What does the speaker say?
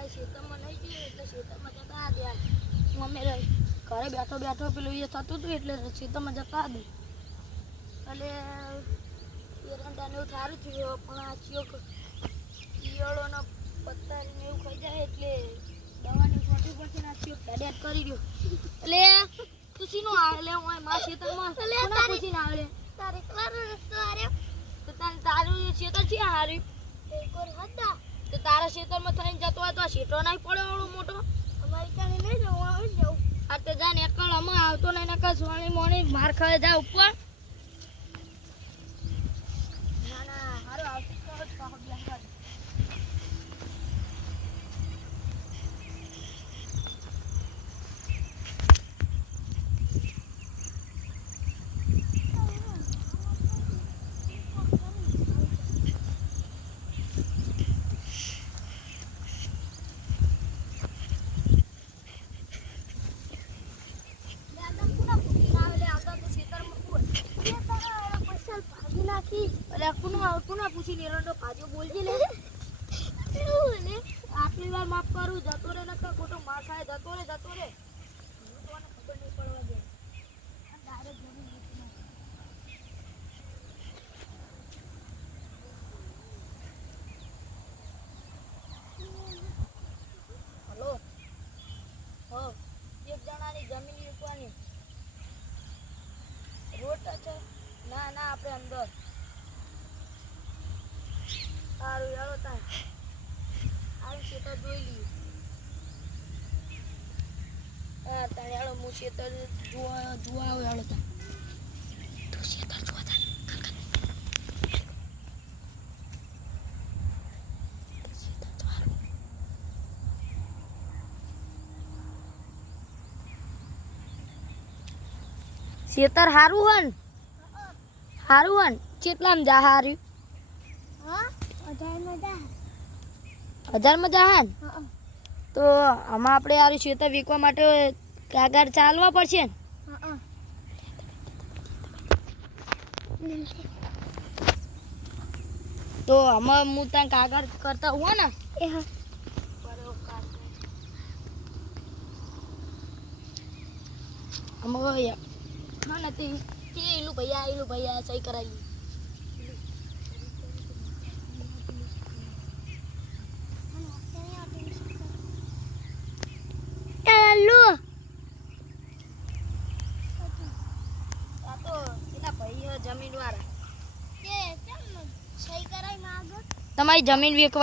આ ખેતરમાં નહીં ગયું એટલે ખેતરમાં જતા દે મમ્મી ઘરે બેઠો બેઠો પેલું એ થતું હતું એટલે ખેતરમાં જતા દે એટલે એરંડાને એવું સારું થયું પણ આ ચિયોક ઈયળોનો પત્તાને એવું ખાઈ જાય એટલે દવાની છોટી પડશે ને આ ચિયોક હેડેટ કરી દો એટલે તું શીનું આવે લે હું મારા ખેતરમાં કોના પૂછીને આવે તારે કલાનો રસ્તો હાર્યો તો તારું ખેતર છે હાર્યું એક વાર હતા તો તારા ખેતરમાં થઈને જતો હોય તો આ શેટો નહીં પડે ઓળો મોટો અમારી કાને નહીં જવું આવે જવું આ તે જા ને એકલ અમે આવતો નહીં નકર સોની મોની માર ખાય જા ઉપર ના ના હારો આવતો તો સાહબ લંગર કોના પૂછીને એરંડો ભાજો બોલજે લે આટલી વાર માફ કરું જતો રે નકર ખોટો માર ખાય જતો રે હું તો ખબર નહીં પડવા દે ડાયરેક્ટ જમીન મૂકી હલો હો એક જણાની જમીન મૂકવાની રોડ છે ના ના આપણે અંદર સારું યારો તાર આવી ખેતર જોઈ લઈએ હા તારે યારો હું ખેતર જોવા આવું યારો તાર તું ખેતર જોવા તાર ખેતર હારું હન કેટલામ જા હાર્યું 1000 જાહન તો આમાં આપણે આ ખેતર વેચવા માટે કાગળ ચાલવા પડશે ને તો આમાં હું ત્યાં કાગળ કરતા હુआ ને આમાં હા નથી એલું ભૈયા સહી કરાવી જમીન વાળા તમારી જમીન વેચવા